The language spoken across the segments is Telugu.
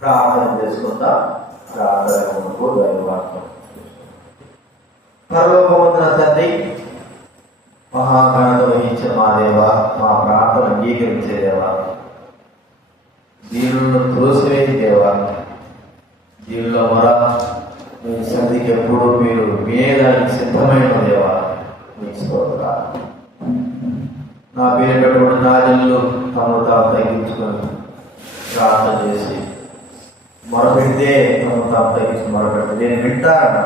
ప్రార్థన చేసుకుంటా. ప్రార్థన పరలోకమందున తండ్రి, మహాగణత వహించిన మా దేవ, మా ప్రార్థన అంగీకరించే దేవ, దీనులను త్రోసివేసి దేవ, దీనిలో మొర మీ సన్నిధికి ఎప్పుడు మీరు వినేదానికి సిద్ధమైన దేవ, మీకు స్తోత్రాలు. నా పేరుటువంటి నాజనులు తమను తాము తగ్గించుకొని ప్రార్థన చేసి మొరపెడితే తమను తాము తగ్గించి మొరపెడితే నేను వింటాను.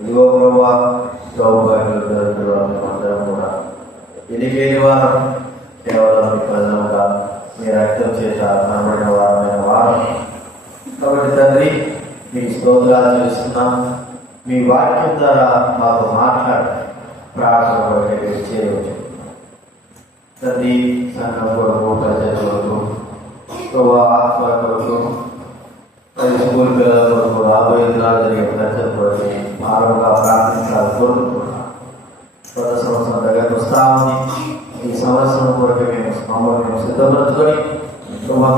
ఇదిగో ప్రభా, అందరం కూడా ఎనిమిది వారం కేవలం మీ ప్రజలుగా మీ రక్తం చేత కనబడిన వారమైన వారం కాబట్టి తండ్రి, మీకు స్తోత్రాలు చేస్తున్నాం. మీ వాక్యం ద్వారా మాకు మాట్లాడి ప్రార్థన కొరకు చేయవచ్చు తండ్రి. సంఘం కొరకు, ప్రజల కొరకు, ఆత్మ కొరకు, స్కూల్ పిల్లల కొరకు, రాబోయే దినాలు జరిగే ప్రజల కొరకు భారంగా ప్రార్థించాలని కోరుకుంటున్నాం. కొత్త సంవత్సరం దగ్గరకు వస్తా ఉంది. ఈ సంవత్సరం కొరకు మమ్మల్ని సిద్ధపరచుకొని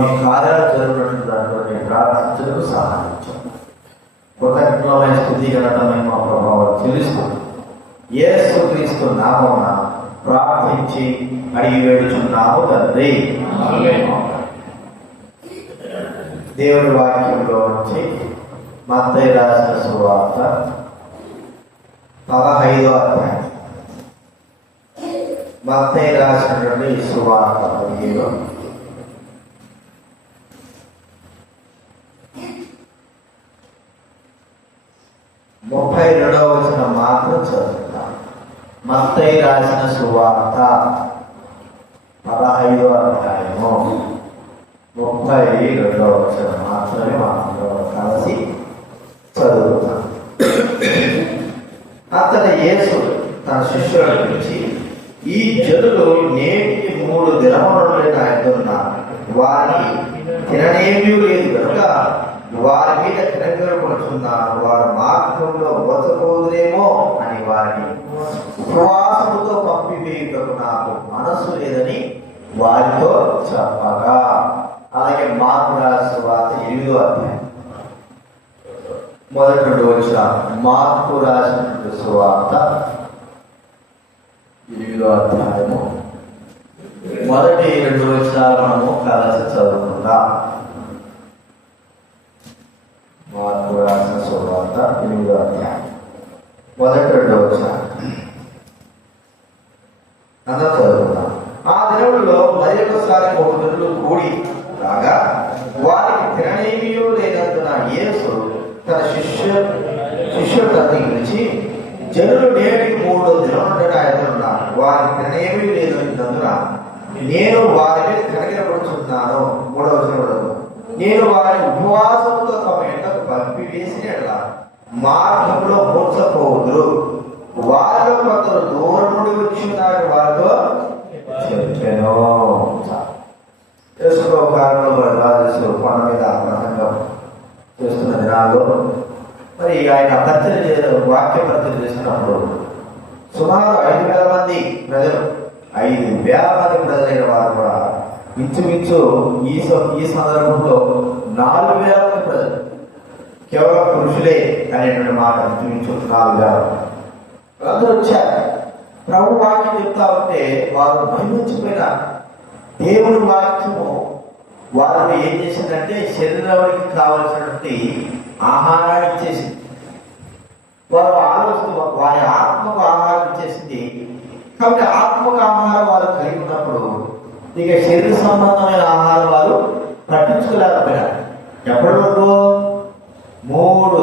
మీ కార్యాలు జరుగుతున్న దాంట్లో ప్రార్థించడానికి సహాయించాం. కృతజ్ఞమైన స్థుతి కనటమే మా ప్రభావం చెల్లిస్తుంది. యేసుక్రీస్తు నామమున ప్రార్థించి అడిగి వేడుచున్నాము తండ్రి. దేవుని వాక్యంలో నుంచి మత్తయి రాసిన సువార్త 15వ అధ్యాయం. మత్తయి రాసినటువంటి సువార్త 15 32వ వచనం మాత్రం చదువుతాం. మత్తయి రాసిన సువార్త 15వ అధ్యాయము 32వ వచనం మాత్రమే మనం కలిసి చదువుతాం. అతని యేసు తన శిష్యులను పిలిచి, ఈ జనులు నేటికి 3 దినముల నుండి నా ఎదురున్న వారికి తిననేమీ లేదు కనుక వారి మీద తిరగబడుతున్నాను, వారు మార్గంలో బతకూడదేమో అని వారిని ఉపవాసముతో పంపివేయుటకు నాకు మనస్సు లేదని వారితో చెప్పగా. అలాగే మార్కు రాసిన సువార్త 8వ అధ్యాయం మొదటి 2 వచనాలు. మార్కు రాసినటువంటి సువార్త 8వ అధ్యాయము మొదటి 2 వచనాలు మనము కలిసి చదువుకుందాం. మార్కు రాసిన సువార్త 8వ అధ్యాయం మొదటి 2 వచనాలు అందరూ చదువుకుందాం. ఆ దినములలో మరి ఒకసారి 3 జనులు కూడి రాగా వారికి తిననేమీ లేనందున యేసు తన శిష్యులను పిలిచి, జనులు నేటికి 3 దినముల నుండి నా ఎదురున్నారు, వారికి తిననేమీ లేనందున నేను వారి మీద కనికరపడుచున్నాను. 3వ వచనం, నేను వారి ఉపవాసంతో తమ ఎండకు పంపివేసిన మార్గంలో మోసపోదురు. వారిలో కొందరు దూరం నుండి వచ్చినారు వారితో చెప్పాను. యేసుప్రభు కాలంలో రాజేశ్వరు కొండ మీద ప్రసంగం చేస్తున్న దినాల్లో మరి ఆయన వాక్య పరిచయం చేస్తున్నప్పుడు సుమారు 5,000 మంది ప్రజలు, 5,000 మంది ప్రజలైన వారు కూడా ఇంచుమించు ఈ సందర్భంలో 4,000 మంది ప్రజలు, కేవలం పురుషులే అనేటువంటి మాట, ఇంచుమించు 4,000 అందరూ వచ్చారు. ప్రభు వాక్యం చెప్తా ఉంటే వారు మహిమించిపోయినారు. దేవుని వాక్యము వారిని ఏం చేసిందంటే శరీరానికి కావలసినటువంటి ఆహారాన్ని ఇచ్చేసింది. వారు ఆలోచిస్తూ వారి ఆత్మకు ఆహారం ఇచ్చేసింది. కాబట్టి ఆత్మకు ఆహారం వారు కలిగి ఉన్నప్పుడు ఇక శరీర సంబంధమైన ఆహారం వారు పట్టించుకోలేకపోయినారు. ఎప్పటి వరకు 3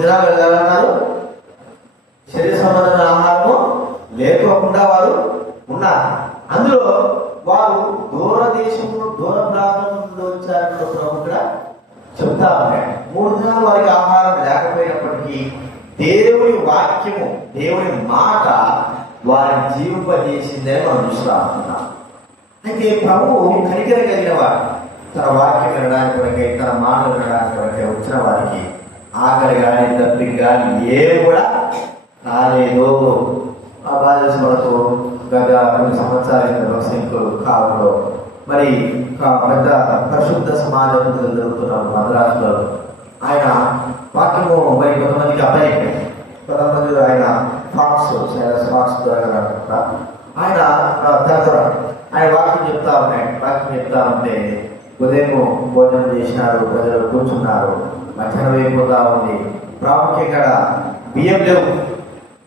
దినాలు వెళ్ళాలన్నారు. శరీర సంబంధమైన ఆహారము లేకోకుండా వారు ఉన్నారు. అందులో వారు దూర దేశంలో, దూర ప్రాంతం నుండి వచ్చారని ప్రభు కూడా చెప్తా ఉన్నాడు. 3 దినాలు వారికి ఆహారం లేకపోయినప్పటికీ దేవుని వాక్యము, దేవుని మాట వారిని జీవింపజేసిందని మనం చూస్తున్నాం. అయితే ప్రభువు కనికర కలిగిన వారు తన వాక్యం వినడానికి కొరకై, తన మాటలు వినడానికి కొరకై వచ్చిన వారికి ఆకలి కానీ దప్పిక కానీ ఏమి కూడా రాలేదు. ఆ బాధ మనకు గత కొన్ని సంవత్సరాల సింకులు కాలంలో మరి పెద్ద పరిశుద్ధ సమాజం జరుగుతున్నాం మద్రాసులో. ఆయన వాక్యము మరి కొంతమందికి అబ్బాయి, కొంతమంది ఆయన ఫాక్స్ ద్వారా ఆయన తరతర ఆయన వాక్యం చెప్తా ఉన్నాయి. వాక్యం చెప్తా ఉంటే ఉదయం భోజనం చేసినారు, ప్రజలు కూర్చున్నారు, మధ్యాహ్నం అయిపోతా ఉంది, ప్రాముఖ్యంగా బియ్యం లేవు,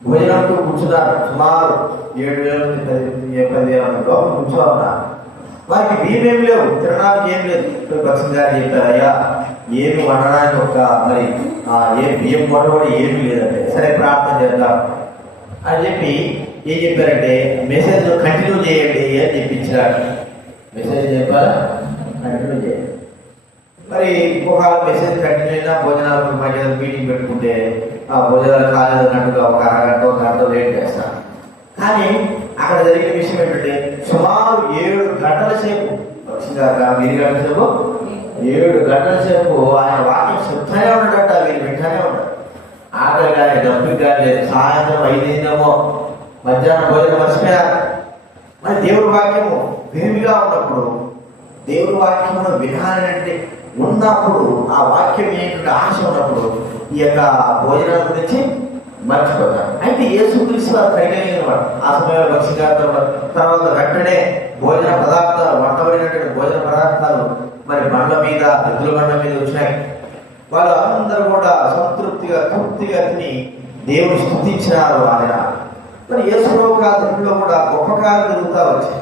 భోజనంతో కూర్చున్నారు. సుమారు 7,000 నుంచి 10,000 లోపల కూర్చో ఉన్నారు. వారికి బియ్యం ఏమి లేవు, తినడానికి ఏం లేదు. భక్సింగ్ గారు చెప్పారు, అయ్యా ఏమి వండడానికి ఒక మరి ఏ బియ్యం వంట కూడా ఏమీ లేదంటే, సరే ప్రార్థన చేద్దాం అని చెప్పి ఏం చెప్పారంటే మెసేజ్ కంటిన్యూ చేయండి అని చెప్పించారు. మెసేజ్ చెప్పారా, కంటిన్యూ చేయండి. మరి ఒక మెసేజ్ కంటిన్యూ అయినా భోజనాలు మధ్య మీటింగ్ పెట్టుకుంటే ఆ భోజనాలు కాలేదన్నట్టుగా ఒక గంట లేట్ చేస్తాను. కానీ అక్కడ జరిగిన విషయం ఏంటంటే సుమారు 7 గంటల సేపు వీరి గంటల సేపు 7 గంటల సేపు ఆయన వాక్యం చెప్తానే ఉన్నాడట. వీరు వింటానే ఉన్నాడు. ఆకలి కానీ డబ్బులు కానీ సాయంత్రం 5 అయిందేమో, మధ్యాహ్నం భోజనం మర్చిపోయారు. మరి దేవుడి వాక్యము వేరుగా ఉన్నప్పుడు, దేవుడి వాక్యమును వినాలంటే ఉన్నప్పుడు, ఆ వాక్యం ఏంటంటే ఆశ ఉన్నప్పుడు ఈ యొక్క భోజనాల గురించి మర్చిపోతారు. అయితే యేసుక్రీస్తు వారు కలిగిన వాడు ఆ సమయంలో భక్ష్యంగా తర్వాత వెంటనే భోజన పదార్థాలు, వంటబడినటువంటి భోజన పదార్థాలు మరి బండ్ల మీద, ఎద్దుల బండ్ల మీద వచ్చినాయి. వాళ్ళు అందరూ కూడా సంతృప్తిగా తృప్తిగా తిని దేవుని స్తుతించినారు. ఆయన మరి యేసుప్రభు కాలంలో కూడా గొప్ప కార్యం జరుగుతూ వచ్చాయి.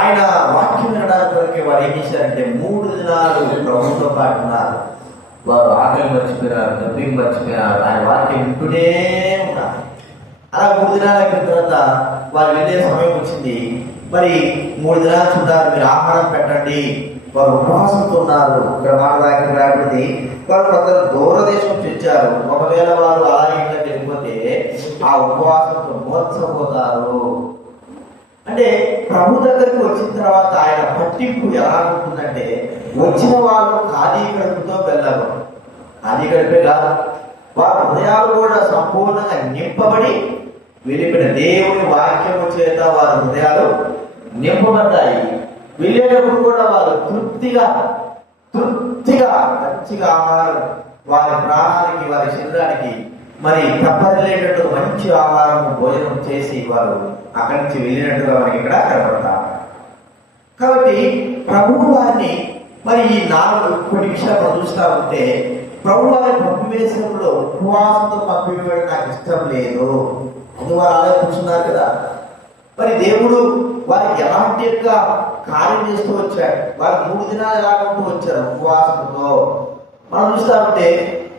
ఆయన వాక్యం వినడానికి వరకే వారు ఏం చేశారంటే 3 దినాలు ప్రభుత్వంతో పాటు ఉన్నారు. వారు ఆకలి మర్చిపోయినారు, డబ్బింగ్ మర్చిపోయినారు, ఆయన వాక్యం వింటూనే ఉన్నారు. అలా 3 దినాలు అయిపోయిన తర్వాత వారు వెళ్ళే సమయం వచ్చింది. మరి 3 దినాలు చూడాలి, మీరు ఆహారం పెట్టండి. వారు ఉపవాసంతో ఉన్నారు. ఇక్కడ మాట రాబడింది, వారు కొందరు దూరదేశం తెచ్చారు. ఒకవేళ వారు అలా ఇంట్లోకి వెళ్ళిపోతే ఆ ఉపవాసంతో మోసపోతారు. అంటే ప్రభు దగ్గరికి వచ్చిన తర్వాత ఆయన పట్టింపు ఎలా ఉంటుందంటే, వచ్చిన వాళ్ళు ఖాళీ కడుపుతో వెళ్ళరు. ఖాళీ కడుపే కాదు, వారి హృదయాలు కూడా సంపూర్ణంగా నింపబడి వెళ్ళిపోయిన దేవుని వాక్యము చేత వారి హృదయాలు నింపబడ్డాయి. వెళ్ళేటప్పుడు కూడా వారు తృప్తిగా మంచిగా ఆహారం, వారి ప్రాణానికి, వారి శరీరానికి మరి తప్పలేటట్టు మంచి ఆహారం భోజనం చేసి వారు అక్కడి నుంచి వెళ్ళినట్టుగా మనకి ఇక్కడ కనపడతారు. కాబట్టి ప్రభువు వారిని మరి ఈ 4 కొన్ని విషయాలు చూస్తూ ఉంటే, ప్రభు వారి పంపివేశంలో ఉపవాసంతో పంపివేయడం నాకు ఇష్టం లేదు అని వారు ఆలోచిస్తున్నారు కదా. మరి దేవుడు వారికి ఎలాంటి యొక్క కార్యం చేస్తూ వచ్చాడు. వారు 3 దినాలు ఎలాగంటూ వచ్చారు ఉపవాసంతో. మనం చూస్తూ ఉంటే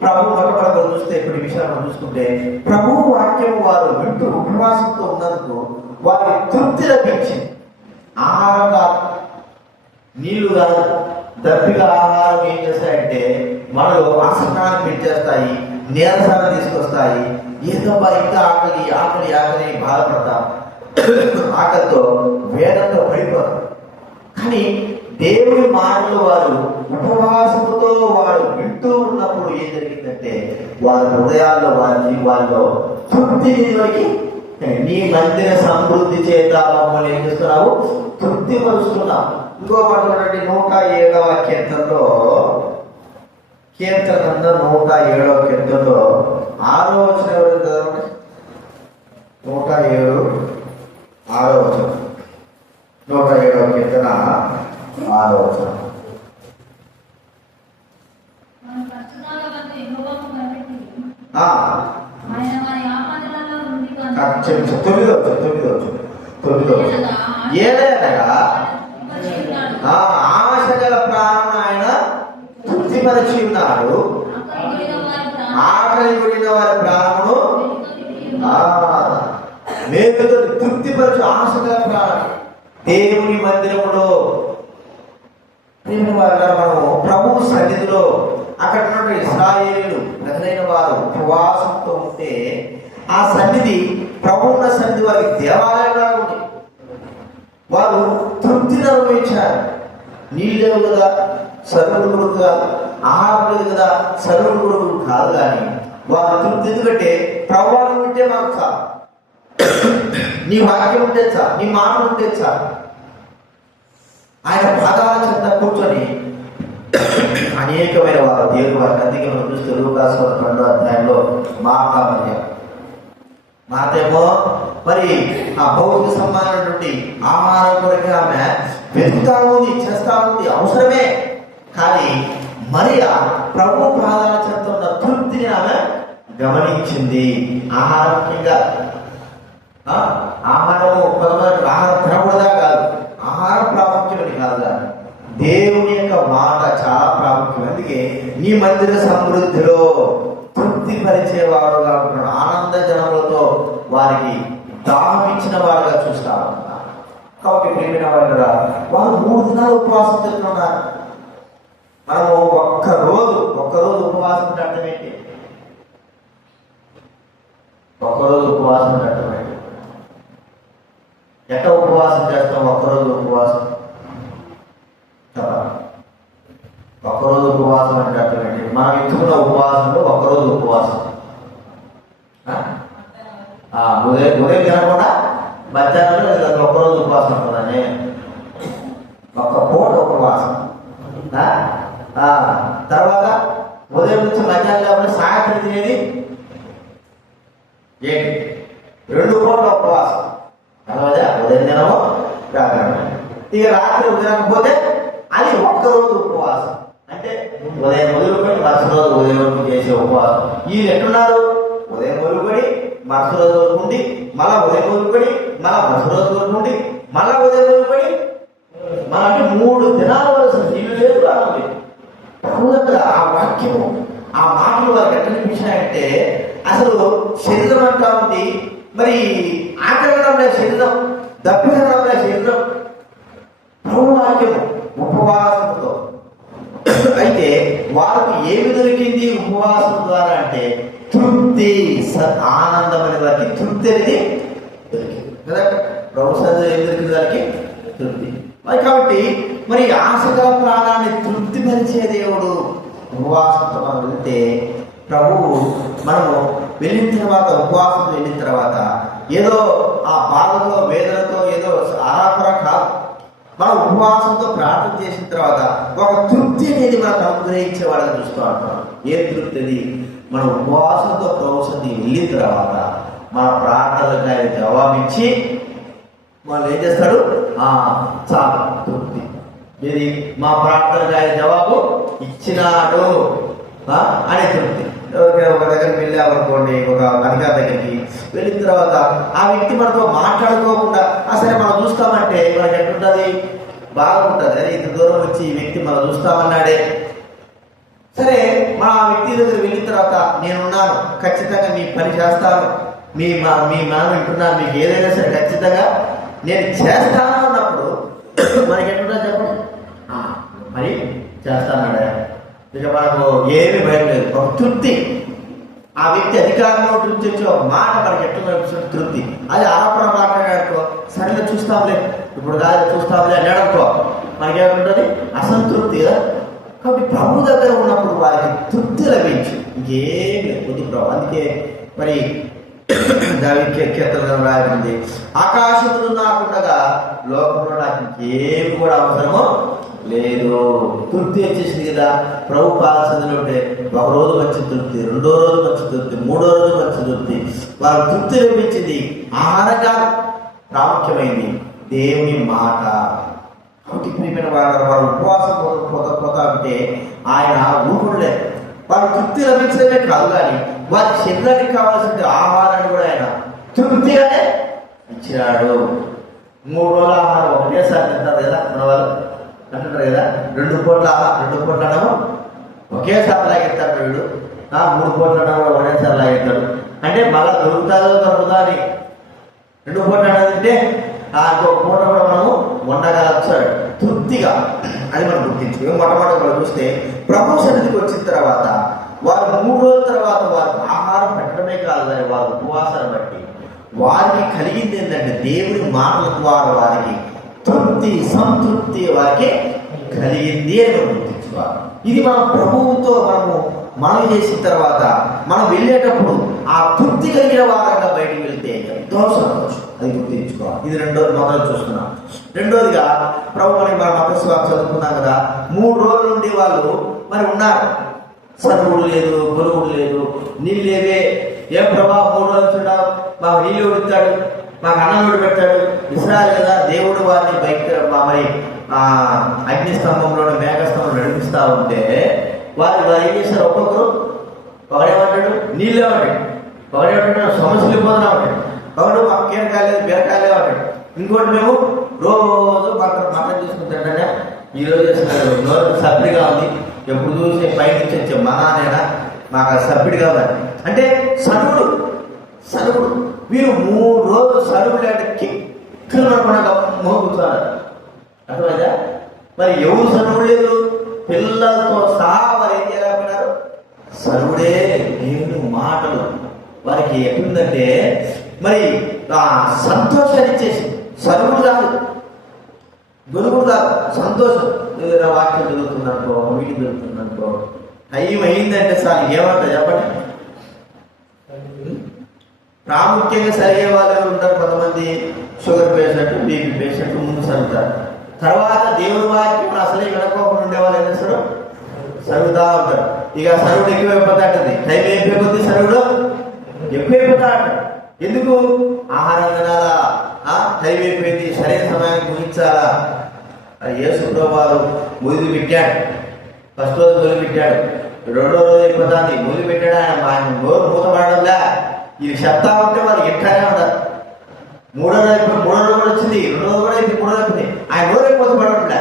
ప్రభు మొట్టమొదటి చూస్తే ఇప్పుడు విషయాలు మనం చూసుకుంటే, ప్రభు వాక్యం వారు వింటూ ఉపవాసంతో ఉన్నందుకు వారికి తృప్తి లభించింది. ఆహారం కాదు, నీళ్లు కాదు, దప్పిగా ఆహారం ఏం చేస్తాయంటే మనలో అసహనాన్ని పెంచేస్తాయి, నీరసాన్ని తీసుకొస్తాయి. ఏదో ఇంకా ఆకలి ఆకలి ఆకలి బాధపడతాం, ఆకలితో వేదంతో పడిపోతాం. కానీ దేవుని మాటలు వారు ఉపవాసంతో వారు వింటూ ఉన్నప్పుడు ఏం జరిగిందంటే వారి హృదయాల్లో వారిలో తృప్తి నిలబడి, నీ మందిర సమృద్ధి చేత మమ్మల్ని ఏం చేస్తున్నావు, తృప్తి పరుస్తున్నావు. ఇంకో మాట చూడండి, 107వ కీర్తనలో 107వ కీర్తనలో 6వ వచనం ఎవరు చదవండి. 107 6వ వచనం, 107వ కీర్తన 6వ వచనం. ఏదైనా ఆశ గల ప్రాణం ఆయన తృప్తిపరిచి ఉన్నాడు. ఆకలి కొడిన వారి ప్రాణము మేలుతో తృప్తిపరచు ఆశ గల ప్రాణం. దేవుని మందిరములో మనము ప్రభు సన్నిధిలో అక్కడ ఉన్న ఇశ్రాయేలీయులు ప్రజలైన వారు ఉపవాసంతో ఉంటే ఆ సన్నిధి ప్రభు ఉన్న సన్నిధి వారికి దేవాలయంగా ఉంది. వారు తృప్తిని అనుభవించారు. నీళ్ళు లేవు కదా, సరుకులు కొడుకు కాదు, ఆహారం లేదు కదా సరుకులు కొడుకు కాదు. కానీ వారు తృప్తి ఎందుకంటే ప్రవాహం ఉంటే మాకు చాలు, నీ వాక్యం ఉంటే చాలు, నీ మాట ఉంటే చాలు. ఆయన పాదాల చెంత కూర్చొని అనేకమైన వారు దేవుడు వారికి అందుకే మనం చూస్తే లూకాసు 2వ అధ్యాయంలో మాతేమో మరి ఆ భౌతిక సంబంధమైనటువంటి ఆహారం కొరకే ఆమె వెతుకుతా ఉంది, చేస్తా ఉంది, అవసరమే. కానీ మరియా ప్రభు పాదాల చెంత ఉన్న తృప్తిని ఆమె గమనించింది. ఆహారం ముఖ్యంగా ఆహారము ఆహారం తినకూడదా కాదు, ఆహారం ప్రాముఖ్యమని కాదు, కానీ దేవుని యొక్క మాట చాలా ప్రాముఖ్యం. అందుకే నీ మందిర సమృద్ధిలో తృప్తి పరిచేవాడుగా ఉంటున్నాడు. ఆనంద జనములతో వారికి దాహం ఇచ్చిన వాడుగా చూస్తా ఉన్నారు. కాబట్టి ప్రియమైన వారు 3 దినాలు ఉపవాసం తింటున్నారు. మనము ఒక్కరోజు ఉపవాసం ఉండటం ఏంటి? ఒక్కరోజు ఉపవాసం ఉండటం ఏంటి? ఎట్లా ఉపవాసం చేస్తాం? ఒక్కరోజు ఉపవాసం ఒక్కరోజు ఉపవాసం అంటే అర్థం ఏంటి? మనం ఇచ్చుకున్న ఉపవాసంలో ఒక్కరోజు ఉపవాసం, ఉదయం తినకుండా మధ్యాహ్నంలో ఒక్కరోజు ఉపవాసం ఉంటుందని ఒక్క పూట ఉపవాసం. తర్వాత ఉదయం నుంచి మధ్యాహ్నం లేకుండా సాయంత్రం తినేది ఏంటి? 2 పూటల ఉపవాసం. అలా ఉదయం తినము, ఇక రాత్రి తినకపోతే అది ఒక్కరోజు ఉపవాసం. అంటే ఉదయం మొదలుకొని మరుసటి రోజు ఉదయం వరకు చేసే ఉపవాసం. వీళ్ళు ఎట్టున్నారు? ఉదయం మొదలుకొని మరుసటి రోజు వరకు ఉండి, మళ్ళా ఉదయం మొదలుకొని మళ్ళా మరుసటి రోజు వరకు ఉండి, మళ్ళా ఉదయం మొదలుకొని మన అంటే 3 దినాల వరకు నీళ్ళు లేదు, ప్రాణం లేదు. దగ్గర ఆ వాక్యము, ఆ మాటలు వారికి ఎట్లా అనిపించాయంటే అసలు శరీరం అంటా ఉంది, మరి ఆకలిలో శరీరం, దప్పికరంలో శరీరం, ప్రభువాక్యము ఉపవాసంతో. అయితే వారికి ఏమి దొరికింది ఉపవాసం ద్వారా అంటే తృప్తి, ఆనందం అనే వారికి తృప్తి అనేది దొరికింది కదా. ప్రభు సన్నిధిలో ఏమి దొరికింది వారికి? తృప్తి. మరి కాబట్టి మరి ఆశగా ప్రాణాన్ని తృప్తి పరిచే దేవుడు ఉపవాసంతో మనం వెళ్తే, ప్రభువు మనము వెళ్ళిన తర్వాత ఉపవాసంతో వెళ్ళిన తర్వాత ఏదో ఆ బాధతో వేదనతో ఏదో ఆరాపర కాదు, మనం ఉపవాసంతో ప్రార్థన చేసిన తర్వాత ఒక తృప్తి అనేది మనకు అనుగ్రహించే వాళ్ళని చూస్తూ ఉంటాం. ఏ తృప్తి అది? మనం ఉపవాసంతో ప్రభుత్వం వెళ్ళిన తర్వాత మన ప్రార్థనలకు ఆయన జవాబిచ్చి వాళ్ళు ఏం చేస్తాడు? చాలా తృప్తి. ఇది మా ప్రార్థనకు ఆయన జవాబు ఇచ్చినాడు అనే తృప్తి. ఒక దగ్గరికి వెళ్ళామనుకోండి, ఒక అధికారి దగ్గరికి వెళ్ళిన తర్వాత ఆ వ్యక్తి మనతో మాట్లాడుకోకుండా సరే మనం చూస్తామంటే మనకి ఎట్లుంటుంది? బాగుంటుంది. అదే ఇంత దూరం వచ్చి ఈ వ్యక్తి మనం చూస్తామన్నాడే, సరే మా వ్యక్తి దగ్గర వెళ్ళిన తర్వాత నేనున్నాను, ఖచ్చితంగా మీ పని చేస్తాను, మీ మనం వింటున్నాను, మీకు ఏదైనా సరే ఖచ్చితంగా నేను చేస్తాను అన్నప్పుడు మనకి ఎట్లుంటుంది చెప్పండి? మరి చేస్తానన్నాడే, ఇక మనకు ఏమీ భయం లేదు, ఒక తృప్తి. ఆ వ్యక్తి అధికారంలో నుంచి వచ్చి ఒక మాట మనకి ఎట్లా తృప్తి. అది ఆపణ మాట్లాడాడుకో, సరిగ్గా చూస్తాంలే, ఇప్పుడు కాదు చూస్తాంలే అన్నాడనుకో, మనకేముంటుంది? అసంతృప్తి కదా. కాబట్టి ప్రభు దగ్గర ఉన్నప్పుడు వారికి తృప్తి లభించు, ఇంకేం లేదు ప్రభు. అందుకే మరి కీర్తన రాయబడింది, ఆకాశములు నాకుండగా లోకంలో నాకు ఇంకేమి కూడా అవసరమో లేదు. తృప్తి వచ్చేసింది కదా. ప్రభు పాల్సింది ఉంటే ఒక రోజు మంచి తృప్తి, 2వ రోజు మంచి తృప్తి, 3వ రోజు మంచి తృప్తి, వారు తృప్తి లభించింది. ఆహారంగా ప్రాముఖ్యమైంది దేవుని మాట. కాబట్టి ప్రియమైన వారు ఉపవాసం పోతా ఉంటే ఆయన ఊరుకోలేదు. వారు తృప్తి లభించడమే కాదు, కానీ వారి శరీరానికి కావాల్సిన ఆహారాన్ని కూడా ఆయన తృప్తిగానే ఇచ్చినాడు. 3 రోజుల ఆహారం ఒకటేసారి తింటారు కదా మన వాళ్ళు అంటున్నారు కదా. 2 పూట్ల అన్నము ఒకేసారి లాగెత్తాడు వీడు, 3 పూట్ల అన్నం కూడా ఒకటేసారి లాగెత్తాడు. అంటే మళ్ళా దొరుకుతుందా అని 2 పూట్ల అన్నం తింటే ఇంకొక పూట కూడా మనము వండగలచ్చు తృప్తిగా. అది మనం గుర్తించు. మొట్టమొదటి మనం చూస్తే ప్రభు సన్నిధికి వచ్చిన తర్వాత వారు 3 రోజుల తర్వాత వారికి ఆహారం పెట్టడమే కాదు, కానీ వారి ఉపవాసాన్ని బట్టి వారికి కలిగింది ఏంటంటే దేవుని మాటల ద్వారా వారికి తృప్తి, సంతృప్తి వారికి కలిగింది అని మనం గుర్తించు. తీసుకోవాలి. ఇది మనం ప్రభువుతో మనం చేసిన తర్వాత మనం వెళ్ళేటప్పుడు ఆ తృప్తి కలిగిన వారంగా బయటికి వెళ్తే ఎంతో సంతోషం. అది గుర్తించుకోవాలి. ఇది రెండోది మొదలు చూస్తున్నాం. రెండోదిగా ప్రభు మన మతస్వామి చదువుకున్నాం కదా, 3 రోజుల నుండి వాళ్ళు మరి ఉన్నారు. సరుగుడు లేదు, గొరుగుడు లేదు, నీళ్ళు లేవే. ఏం ప్రభా 3 రోజులు చూడావు, మాకు నీళ్ళు ఉడుతాడు, మాకు అన్నం పెడతాడు. ఇస్రాయేల్ కదా, దేవుడు వారిని బయట మరి అగ్నిస్తంభంలోని మేఘస్తంభంలో నడిపిస్తూ ఉంటే వారు ఏం చేస్తారు? ఒక్కొక్కరు ఒకడేమంటాడు నీళ్ళు ఏమంటాడు, ఒకడేమంటాడు సమస్యలు ఇబ్బందులు ఉంటాడు, ఒకడు మాకు కీరకాయలేదు బీరకాయలే అంటాడు, ఇంకోటి మేము రోజు మటన్ తీసుకుంటాడంటే ఈరోజు చేస్తున్నాడు నోరు సబ్బిడిగా ఉంది, ఎప్పుడు చూసి పైనుంచి వచ్చే మనానేనా మాకు సబ్బిడి కావాలి అంటే సరుగుడు. మీరు 3 రోజులు సరుగు లేక కిక్కులు పడకుండా మోగుతారు. అర్థమైందా? మరి ఎవరు సరువు లేదు, పిల్లలతో సహా వారు ఏం చేయలేకపోయినారు? సరువుడే దేవుని మాటలు వారికి ఎట్లుందంటే మరి సంతోషాన్ని ఇచ్చేసి, సరువుడు కాదు, గొలుగుడు కాదు, సంతోషం. ఏదైనా వాక్యం జరుగుతుందనుకో, మీటింగ్ జరుగుతుందనుకో, టైం అయిందంటే సార్ ఏమంటారు చెప్పండి? ప్రాముఖ్యంగా సరిగే వాళ్ళు ఎవరు ఉంటారు? కొంతమంది షుగర్ పేషెంట్, బీపీ పేషెంట్ ముందు సరుగుతారు. తర్వాత దేవుని వాక్యం అసలే వినకోకుండా ఉండేవాళ్ళు ఏం చేస్తారు? సరుగుతా ఉంటారు. ఇక సరుగుడు ఎక్కువైపోతా ఉంటుంది. టైం అయిపోతుంది, సరుగుడు ఎక్కువైపోతా ఉంటాడు. ఎందుకు? ఆహారం తినాలా, టైం అయిపోయింది, సరైన సమయానికి ముగించాలా. యేసు ప్రభువారు మొదలు పెట్టాడు. ఫస్ట్ రోజు మొదలు పెట్టాడు, 2వ రోజు అయిపోతుంది, మొదలు పెట్టాడు. ఆయన నోరు మూతపడడంలా ఇది చెప్తా ఉంటే వాళ్ళు ఎట్లానే ఉంటారు. 3వ రోజు కూడా వచ్చింది, 2వ రోజు కూడా ఇది 3వ అయిపోయింది, ఆయన నోరు మూతపడకుండా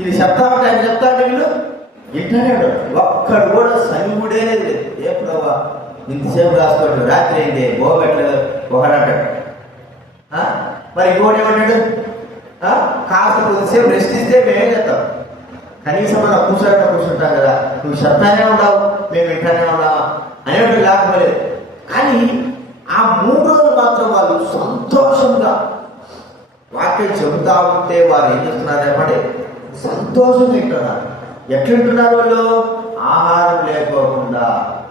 ఇది చెప్తా ఉంటే ఆయన చెప్తా అంటే వీళ్ళు ఎట్లానే ఉంటారు. ఒక్కడు కూడా సనిగుడే లేదు. ఏ ప్రభావ ఇంతసేపు రాసుకోండి, రాత్రి అయింది పోగట్లేదు ఒకడంటాడు. మరి ఇంకోటి ఏమంటాడు? కాస్త కొద్దిసేపు రెస్ట్ ఇస్తే మేమేం చేస్తాం? కనీసం మనం కూర్చుంటాం కదా, నువ్వు చెప్తానే ఉండవు, మేము వింటానే ఉన్నావా అనేవాడు లేకపోలేదు. కానీ ఆ 3 రోజులు మాత్రం వాళ్ళు సంతోషంగా వాక్యం చెబుతా ఉంటే వారు ఏం చేస్తున్నారు చెప్పండి? సంతోషం తింటున్నారు. ఎట్లుంటున్నారు వాళ్ళు? ఆహారం లేకోకుండా,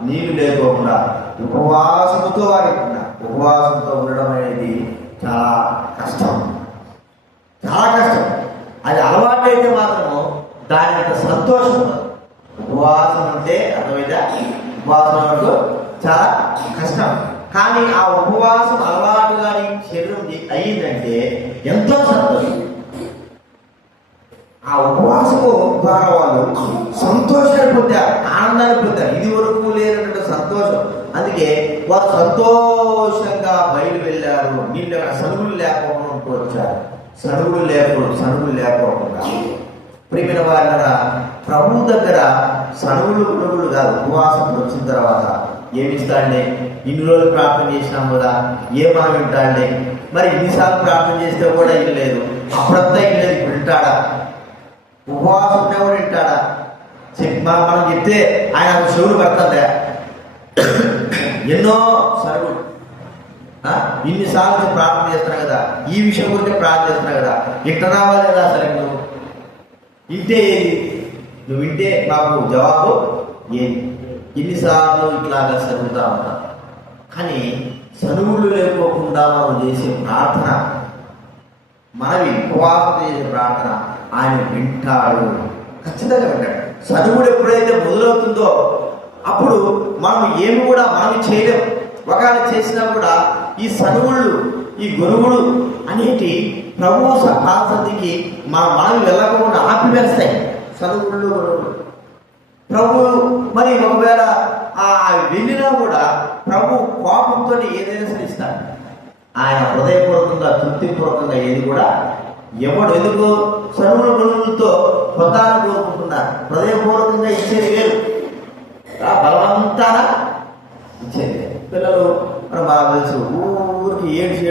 నీళ్లు లేకోకుండా ఉపవాసంతో వారు ఉంటున్నారు. ఉపవాసంతో ఉండడం అనేది చాలా కష్టం. అది అలవాటు అయితే మాత్రము దాని యొక్క సంతోషం ఉండదు. ఉపవాసం అంటే అర్థమైందా? ఉపవాసం వరకు చాలా కష్టం. కానీ ఆ ఉపవాసం అలవాటు కానీ శరీరం అయ్యిందంటే ఎంతో సంతోషం. ఆ ఉపవాసము ద్వారా వాళ్ళు సంతోషాన్ని పొందారు, ఆనందాన్ని పొందారు. ఇది వరకు లేనటువంటి సంతోషం. అందుకే వారు సంతోషంగా బయలు వెళ్ళారు. నీళ్ళు సనుగులు లేకపోకుండా వచ్చారు. సనుగులు లేకపోకుండా ప్రియమైన వారి ప్రభు దగ్గర సనుగులు కాదు. ఉపవాసం వచ్చిన తర్వాత ఏమిస్తాండి? ఇన్ని రోజులు ప్రార్థన చేసినాం కదా, మనం వింటాండి? మరి ఇన్నిసార్లు ప్రార్థన చేస్తే కూడా ఇవ్వలేదు, అప్పుడంతా ఇవ్వలేదు, ఇప్పుడు వింటాడా? ఉపవాసం ఉంటే కూడా వింటాడా? మనం చెప్తే ఆయన చెవులు పడుతుందా? ఎన్నో సరుగుడు ఇన్నిసార్లు ప్రార్థన చేస్తున్నా కదా, ఈ విషయం గురించి ప్రార్థన చేస్తున్నా కదా, వింటున్నావా లేదా? సరే నువ్వు వింటే ఏది? నువ్వు వింటే మాకు జవాబు ఏది? ఎన్నిసార్లు ఇట్లాగా సరుగుతా ఉంటా. కానీ సనువులు లేకోకుండా మనం చేసే ప్రార్థన, మనవి ఉపవాసం చేసే ప్రార్థన ఆయన వింటాడు, ఖచ్చితంగా వింటాడు. సనువుడు ఎప్పుడైతే మొదలవుతుందో అప్పుడు మనం ఏమి కూడా మనం చేయలేము. ఒకవేళ చేసినా కూడా ఈ సనువుళ్ళు, ఈ గొరుగుడు అనేటి ప్రభు సన్నిధికి మనం వెళ్ళకుండా ఆపివేస్తాయి. సనువుళ్ళు, గొరుగుడు ప్రభు మరి ఒకవేళ వెళ్ళినా కూడా ప్రభు కోపంతో ఏదైనా సరే ఇస్తాడు. ఆయన హృదయపూర్వకంగా, తృప్తిపూర్వకంగా ఏది కూడా ఎవడు. ఎందుకు? సనువుల గొరుగులతో పొందాలని కోరుకుంటున్నారు. హృదయపూర్వకంగా ఇచ్చేది వేరు, బలవంతాన ఇచ్చేది. పిల్లలు మనం బాగా తెలుసు, ఊరికి ఏడ్చి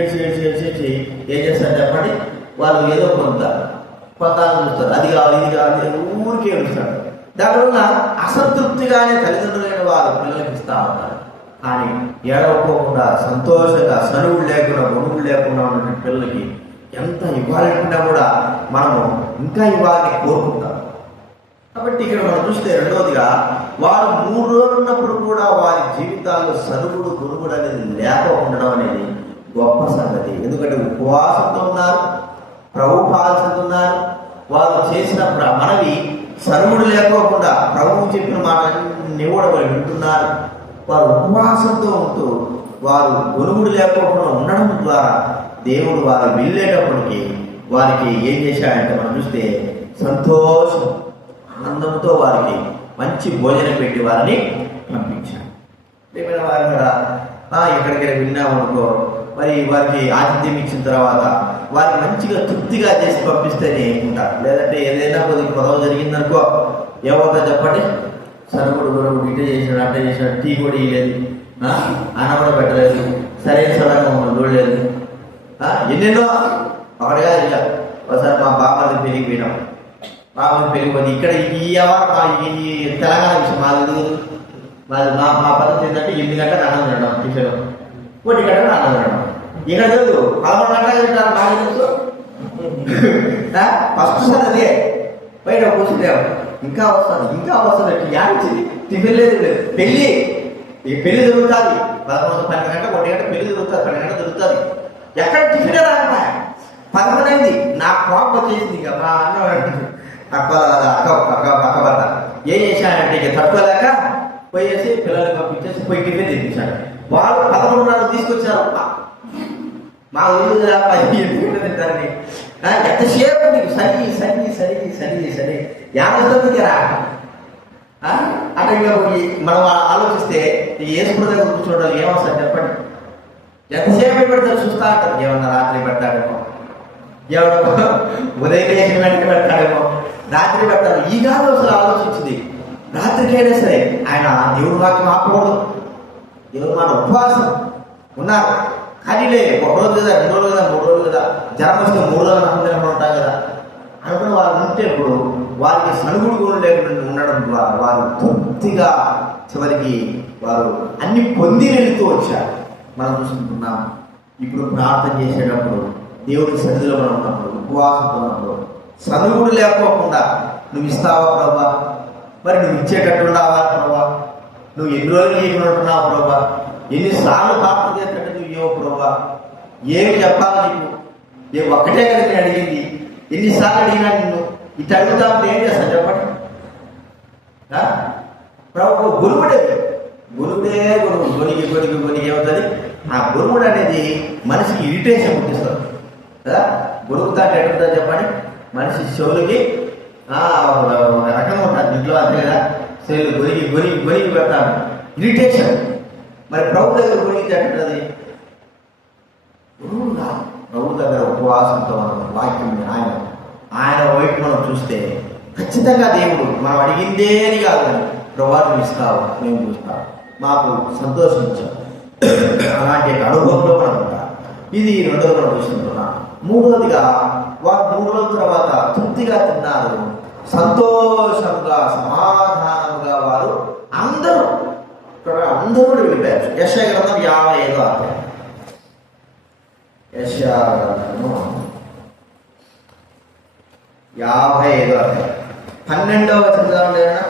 ఏం చేస్తారు చెప్పండి? వాళ్ళు ఏదో పొందాలని చూస్తారు. అది కావాలి, ఇది కావాలి, ఊరికి ఏడుస్తాడు. దానివల్ల అసంతృప్తిగానే తల్లిదండ్రులైన వారు పిల్లలకి ఇస్తా ఉంటారు. కానీ ఏడవకోకుండా సంతోషంగా సనువులు లేకుండా, గొనుగులు లేకుండా ఉన్న పిల్లలకి ఎంత ఇవ్వాలనుకున్నా కూడా మనము ఇంకా ఇవ్వాలని కోరుకుంటాం. కాబట్టి ఇక్కడ మనం చూస్తే రెండవదిగా వారు 3 రోజులు ఉన్నప్పుడు కూడా వారి జీవితాల్లో సరుగుడు గురుగుడు అనేది లేక ఉండడం అనేది గొప్ప సంగతి. ఎందుకంటే ఉపవాసంతో ఉన్నారు, ప్రభు పాల్చుతున్నారు. వారు చేసిన మనవి సరుగుడు లేకోకుండా ప్రభువు చెప్పిన మాటలన్నీ కూడా వారు వింటున్నారు. వారు ఉపవాసంతో ఉంటూ వారు గురుగుడు లేకోకుండా ఉండడం ద్వారా దేవుడు వారు వెళ్ళేటప్పటికి వారికి ఏం చేశాడంటే మనం చూస్తే సంతోషం ఆనందంతో వారికి మంచి భోజనం పెట్టి వారిని పంపించాడు. ఏమైనా వారు కూడా ఎక్కడికైనా విన్నామనుకో, మరి వారికి ఆతిథ్యం ఇచ్చిన తర్వాత వారికి మంచిగా తృప్తిగా చేసి పంపిస్తేనే ఉంటారు. లేదంటే ఏదైనా కొద్దిగా పదవ జరిగిందనుకో, ఏమవుతుందో చెప్పండి, సరుగుడు గురుగుడు ఇటే చేసినాడు అట్టే చేసినాడు, టీ కూడా ఇవ్వలేదు, అన్నం కూడా పెట్టలేదు, సరైన సడన్గా మమ్మల్ని చూడలేదు, ఎన్నెన్నో ఒకటిగా ఇచ్చారు. ఒకసారి మా బాబాని పెరిగిపోయినాం. బాబాని పెరిగిపోయింది ఇక్కడ ఈ తెలంగాణ విషయం మాది మా పద్ధతి ఏంటంటే 8 గంటలకు అన్నం తినడం, టిఫిన్ 1 గంటలకు అన్నం తినడం. ఇక్కడ లేదు 11 గంటలకు తింటారు. బాగా తెలుసు ఫస్ట్ సార్ అదే బయట కూర్చుంటాం, ఇంకా వస్తుంది యాడించింది టిఫిన్ లేదు పెళ్ళి జరుగుతుంది 11, 12 గంటలకు 1 గంట పెళ్లి జరుగుతుంది, 12 గంటలు జరుగుతుంది. ఎక్కడ టిఫిన్ రాక 11 అయింది. నాకు కోపం వచ్చేసింది. ఇక మా అన్న అక్క భర్త ఏం చేశానంటే ఇక తట్టుకోలేక పోయేసి పిల్లల్ని పంపించేసి పోయి టిఫిన్ తెప్పించాడు. వాళ్ళు 11:30 తీసుకొచ్చారు. మా ఊరు తింటారని ఎంతసేపు నీకు సరి యాభై రా అంటే మనం ఆలోచిస్తే ఏసుకున్న దగ్గర కూర్చోవడం ఏమవుతుంది చెప్పండి. ఎంతసేపు పెడతారు చూస్తా అంటారు. ఏమన్నా రాత్రి పెడతాడేమో, ఏమన్నా ఉదయం వేసిన వెంటనే పెడతాడేమో, రాత్రి పెడతాడు. ఈ కాదు అసలు ఆలోచించింది. రాత్రికైనా సరే ఆయన దేవుడు వాక్యం ఆపకూడదు, దేవుడు మాట ఉపవాసం ఉన్నారు. కానీ లే 1 రోజు కదా, 2 రోజులు కదా, 3 రోజులు కదా, జ్వరం వస్తే 3 రోజులు అనుకుని ఉంటారు కదా అనుకుని వాళ్ళు ఉంటే ఇప్పుడు వారికి సనుగుడు కూడా లేకుండా ఉండడం ద్వారా వారు తృప్తిగా చివరికి వారు అన్ని పొంది వెళుతూ వచ్చారు. మనం చూసుకుంటున్నాం. ఇప్పుడు ప్రార్థన చేసేటప్పుడు దేవుడి సన్నిధిలో మనం ఉన్నప్పుడు ఉపవాసంతో ఉన్నప్పుడు సనుగుడు లేకపోకుండా నువ్వు ఇస్తావా ప్రభా, మరి నువ్వు ఇచ్చేటట్టు ఉన్నావా ప్రభా, నువ్వు ఎన్ని రోజులు చేయకుంటున్నావు ప్రభా, ఎన్నిసార్లు ప్రార్థన చేసేటట్టు నువ్వు ఇవ్వవు ప్రభా, ఏమి చెప్పాలి నీకు, ఒక్కటే కదా నేను అడిగింది, ఎన్నిసార్లు అడిగినా నిన్ను ఇటు అడుగుతావు ఏం చేస్తాను చెప్పండి. ప్రభు గురుగుడేది గొనికి ఏమవుతుంది. ఆ గురుగుడు అనేది మనిషికి ఇరిటేషన్ పుట్టిస్తుంది కదా. గురుగుతా ఎట్టుందా చెప్పండి, మనిషి చెవులకి రకంగా ఉంటుంది. ఇంట్లో అంతే కదా, చెవులు గొరికి పెడతాను ఇరిటేషన్. మరి ప్రభు దగ్గర గొరిగితే అంటున్నది ప్రభు దగ్గర ఉపవాసంతో మనం వాక్యం ఆయన వైపు మనం చూస్తే ఖచ్చితంగా దేవుడు మనం అడిగిందేని కాదు కానీ ప్రభావం ఇస్తావు, మేము చూస్తాం, మాకు సంతోషించాం. అలాంటి అనుభవంలో మనం ఉంటాం. ఇది రెండోది మనం చూసుకుంటున్నాం. మూడవదిగా వారు 3 రోజుల తర్వాత తృప్తిగా తిన్నారు, సంతోషంగా సమాధానంగా వారు అందరూ కూడా వెళ్ళిపోయారు. యెషయా గ్రంథం 55వ అధ్యాయం. యెషయా గ్రంథము 55వ అధ్యాయం 12వ వచనం ఏమైనా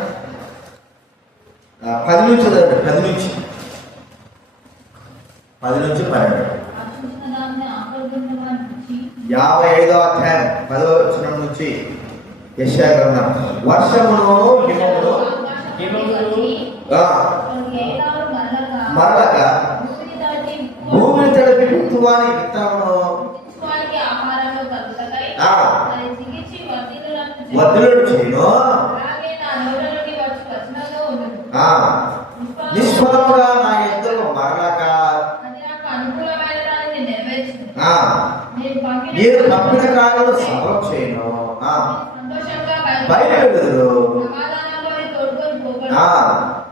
10 నుంచి చదవండి. 10 నుంచి 12. 55వ అధ్యాయం 10వ వచనం నుంచి యెషయా గ్రంథం. వర్షమును హిమమును మరలక భూమిని తడిపి విత్తువాని విత్తనమును వద్దులను చేయను, నిష్ఫలముగా నా ఎద్దులకు మరలక నేను పంపిన కార్యాలు సఫలం చేయను, బయట వెళ్ళు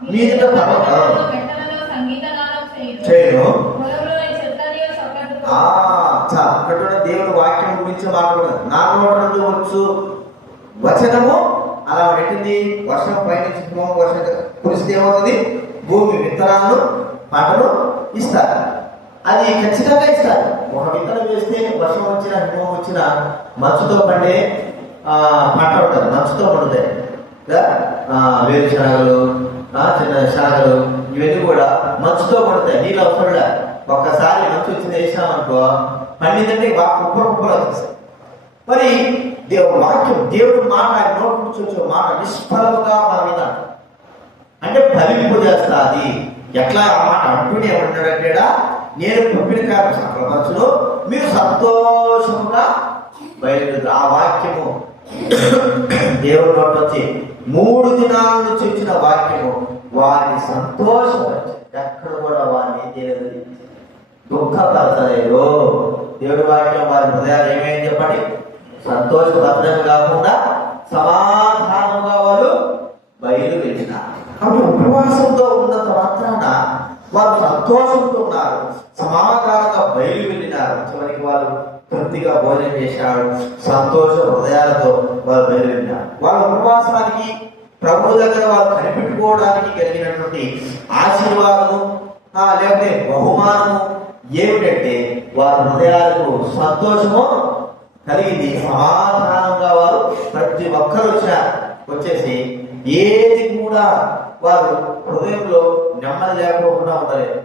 మీద చేయను. అక్కడ దేవుడు వాక్యం గురించి మాట్లాడదు. నా నోట నుండి వచ్చు వచనము అలా పెట్టింది. వర్షం పైనుంచి వర్షం కురిస్తే ఏమవుతుంది, భూమి విత్తనాలను పంటను ఇస్తారు. అది ఖచ్చితంగా ఇస్తారు. ఒక విత్తనం వేస్తే వర్షం వచ్చినా హిమం వచ్చినా మంచుతో పండే పంట ఉంటుంది, మంచుతో పండుతాయి. వేరుశనగలు, చిన్న శనగలు ఇవన్నీ కూడా మంచుతో పడతాయి, నీళ్ళు అవసరంగా. ఒక్కసారి మంచు వచ్చింది వేసినామనుకో పండిందంటే బాగా కుప్పలు కుప్పలు వచ్చేస్తాయి. మరి వాక్యం దేవుడు మాట ఆయన నోటి నుంచి వచ్చే మాట నిష్ఫలముగా మన మీద అంటే ఫలింపు చేస్తుంది. ఎట్లా ఆ మాట అంటూనే ఉన్నాడంటే, నేను పంపిన కార్యం సఫలపరచును, మీరు సంతోషముగా బయలుదేరు. ఆ వాక్యము దేవుడు నోటి వచ్చి 3 దినాల నుంచి వచ్చిన వాక్యము వారిని సంతోషపరిచి ఎక్కడ కూడా వారిని చేయలేదు, దుఃఖపరచలేదు. దేవుడి వాక్యం వారి హృదయాలు ఏమేమి చెప్పండి, సంతోషపరచడమే కాకుండా సమాధానంగా వాళ్ళు బయలుదేరినారు. కాబట్టి ఉపవాసంతో ఉన్నంత మాత్రాన వారు సంతోషంతో ఉన్నారు, సమాధానంగా బయలు వెళ్ళినారు. చివరికి వాళ్ళు తృప్తిగా భోజనం చేశారు, సంతోష హృదయాలతో వారు బయలు వెళ్ళినారు. వాళ్ళ ఉపవాసానికి ప్రభు దగ్గర వారు కనిపెట్టుకోవడానికి కలిగినటువంటి ఆశీర్వాదము లేకపోతే బహుమానము ఏమిటంటే వారి హృదయాలకు సంతోషము కలిగింది. సమాధానంగా వారు ప్రతి ఒక్కరు వచ్చేసి ఏది కూడా వారు హృదయంలో నెమ్మది లేకుండా ఉండలేదు,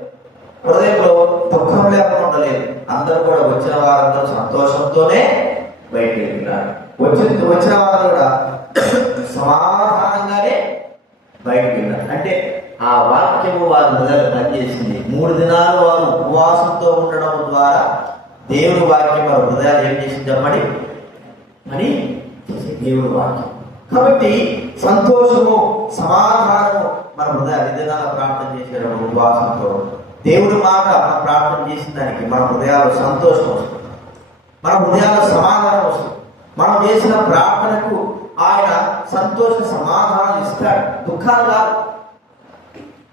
హృదయంలో దుఃఖం లేకుండా ఉండలేదు. అందరూ కూడా వచ్చిన వారందరూ సంతోషంతోనే బయటికి వెళ్ళినారు. వచ్చిన వారు కూడా సమాధానంగానే బయటికి వెళ్ళారు. అంటే ఆ వాక్యము వారి హృదయాలు పనిచేసింది. 3 దినాలు వారు ఉపవాసంతో ఉండడం ద్వారా దేవుడి వాక్యం వారి హృదయాలు ఏం చేసింది చెప్పండి అని దేవుడి వాక్యం. కాబట్టి సంతోషము సమాధానము మన హృదయాలు దినాల ప్రార్థన చేసేటప్పుడు ఉపవాసంతో దేవుడి మాట మనం ప్రార్థన చేసిన దానికి మన హృదయాలు సంతోషం వస్తుంది, మన హృదయాలు సమాధానం వస్తుంది. మనం చేసిన ప్రార్థనకు ఆయన సంతోష సమాధానం ఇస్తాడు, దుఃఖాలు కాదు.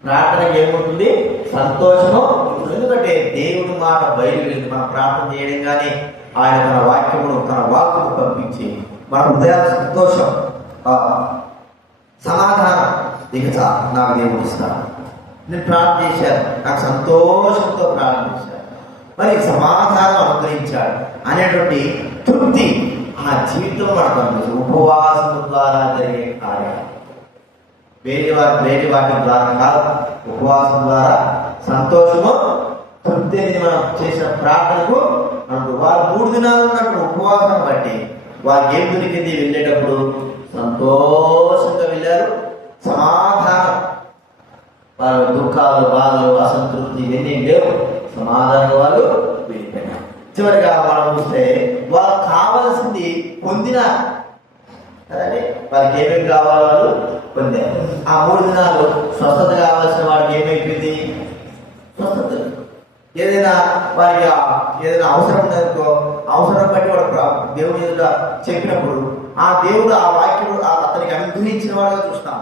ప్రార్థనకి ఏముంటుంది, సంతోషము. ఎందుకంటే దేవుడి మాట బయలువెళ్ళింది. మనం ప్రార్థన చేయడం కానీ ఆయన తన వాక్యమును తన వాక్కును పంపించి మన హృదయాల సంతోషం సమాధానం ఇక నాకు దేవుడు ఇస్తాను. నేను ప్రార్థన చేశాను, నాకు సంతోషంతో ప్రార్థన చేశాను, మరి సమాధానం అనుగ్రహించాడు అనేటువంటి తృప్తి ఆ జీవితం మనకు అనిపిస్తుంది. ఉపవాసం ద్వారా జరిగే కార్యాలు వేరే వాటి ద్వారా కాదు, ఉపవాసం ద్వారా సంతోషము తృప్తి అనేది మనం చేసిన ప్రార్థనకు మనకు. వారు 3 దినాలు ఉన్నట్టు ఉపవాసం బట్టి వారికి ఏం దొరికింది, వెళ్ళేటప్పుడు సంతోషంగా వెళ్ళారు, సమాధానం. వాళ్ళ దుఃఖాలు, బాధలు, అసంతృప్తి ఇవన్నీ లేవు, సమాధానం వాళ్ళు వెళ్ళిపోయినారు. చివరిగా మనం చూస్తే వాళ్ళు కావలసింది పొందినారు కదండి. వాళ్ళకి ఏమేమి కావాలో వాళ్ళు పొందారు. ఆ 3 దినాలు స్వస్థత కావాల్సిన వాడికి ఏమైపోయింది, స్వస్థత. ఏదైనా వారికి ఏదైనా అవసరం ఉందనుకో, అవసరం బట్టి వాడు దేవుని ఎదుట చెప్పినప్పుడు ఆ దేవుడు ఆ వాక్యుడు అతనికి అనుగ్రహించిన వాడుగా చూస్తాం.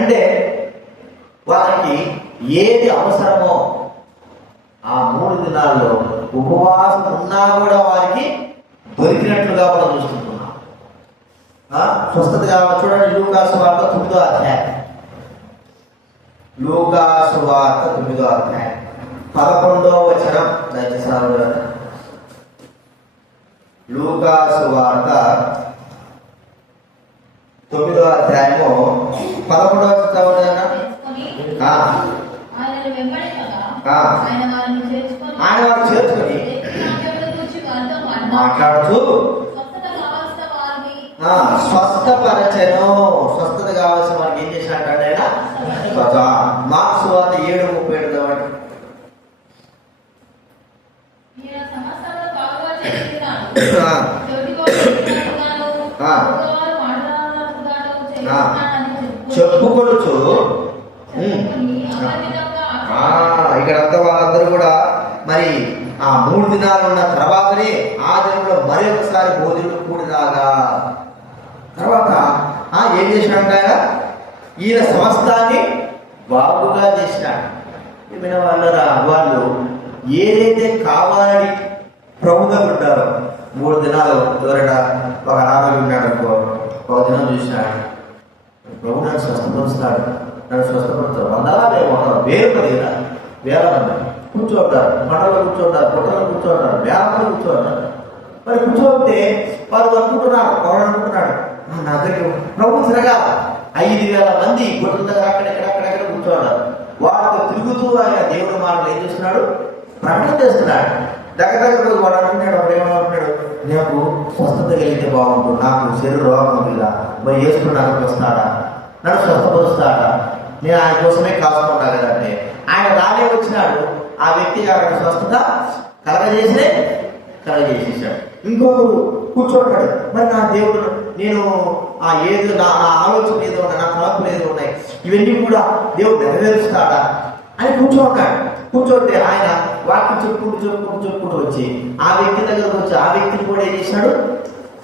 అంటే వారికి ఏది అవసరమో ఆ 3 దినాల్లో ఉపవాసం ఉన్నా కూడా వారికి దొరికినట్లుగా మనం చూస్తున్నాం. స్వస్థత కావాలి. చూడండి, లూకాసు వార్త 9వ అధ్యాయం, లూకాసు వార్త 9వ అధ్యాయం 11వ వచనం. దయచేసి లూకాసు వార్త 9వ అధ్యాయము 11వ వచనం. ఆయన వారు చేర్చుకొని మాట్లాడుతూ స్వస్థపరచను. స్వస్థత కావాల్సిన వారికి ఏం చేసినట్టు ఆయన మార్క్స్ వార్త 7:37 కాబట్టి చెప్పుకొడుచు ఇక్కడంతా వాళ్ళందరూ కూడా మరి ఆ 3 దినాలు ఉన్న తర్వాతనే ఆ దినంలో మరి ఒకసారి భోజనం కూడిదాగా తర్వాత ఏం చేసినాడు ఆయన, ఈయన సమస్తాన్ని బాగుగా చేసినాడు. ఏమైనా వాళ్ళు ఏదైతే కావాలని ప్రభుత్వం ఉంటారో 3 దినాలు ఎవరైనా ఒక అనారోగ్యం ఉన్నాడు అనుకో, ఒక దినం చూసినాడు ప్రభు నన్ను స్వస్థపరుస్తాడు, నన్ను స్వస్థపరుస్తాడు. 100 వేల మంది కూర్చోంటారు, మండలో కూర్చోంటారు, పుట్టలో కూర్చోంటారు, వేల మంది కూర్చోంటారు. మరి కూర్చోబెడితే వారు అనుకుంటున్నాడు, ఎవరు అనుకుంటున్నాడు, నా దగ్గర ప్రభు తిరగాల. 5,000 మంది గొడ్ల దగ్గర అక్కడెక్కడ కూర్చోన్నారు. వారితో తిరుగుతూ ఆయన దేవుడి మాటలు ఏం చేస్తున్నాడు, ప్రకటన చేస్తున్నాడు. దగ్గర వాడు అంటున్నాడు, వాడు ఏమనుకుంటున్నాడు, నాకు స్వస్థత కలిగితే బాగుంటుంది, నాకు శరీర రోగం ఉందిగా, మరి యేసు నాకు వస్తాడా, నన్ను స్వస్థపరుస్తాడా, నేను ఆయన కోసమే కాసుకుంటా కదంటే ఆయన రానే వచ్చినాడు. ఆ వ్యక్తికి అక్కడ స్వస్థత కలగజేసేసాడు. ఇంకొకరు కూర్చోటాడు, మరి నా దేవుడు నేను ఏదో నా ఆలోచన ఏదో ఉన్నాయి, నా తలపులు ఏదో ఉన్నాయి, ఇవన్నీ కూడా దేవుడు నెరవేరుస్తాడా అని కూర్చోంటే ఆయన వాక్యం చెప్పుకుంటూ వచ్చి ఆ వ్యక్తి దగ్గరకు వచ్చి ఆ వ్యక్తిని కూడా ఏం చేశాడు,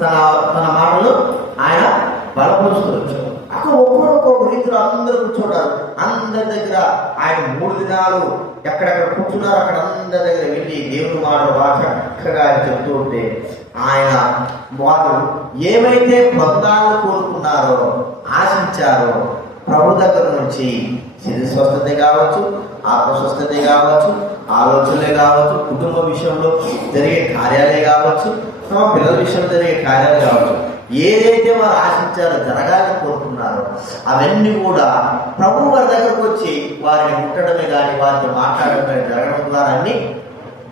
తన మాటలు ఆయన బలపరుస్తూ వచ్చాడు. అక్కడ ఒక్కొక్క రీతిలో అందరూ కూర్చోటారు. అందరి దగ్గర ఆయన 3 దినాలు ఎక్కడెక్కడ కూర్చున్నారు అక్కడ అందరి దగ్గర వెళ్ళి దేవుని మాటలు చక్కగా చెప్తూ ఉంటే ఆయన వారు ఏమైతే పొందాలని కోరుకున్నారో, ఆశించారో ప్రభు దగ్గర నుంచి శరీర స్వస్థత కావచ్చు, ఆత్మ స్వస్థత కావచ్చు, ఆలోచనలే కావచ్చు, కుటుంబ విషయంలో జరిగే కార్యాలే కావచ్చు, తమ పిల్లల విషయంలో జరిగే కార్యాలు కావచ్చు, ఏదైతే వారు ఆశించారో జరగాలని కోరుకున్నారో అవన్నీ కూడా ప్రభు వారి దగ్గరకు వచ్చి వారిని ముట్టడమే కానీ వారితో మాట్లాడడం కానీ జరగడం ద్వారా అన్ని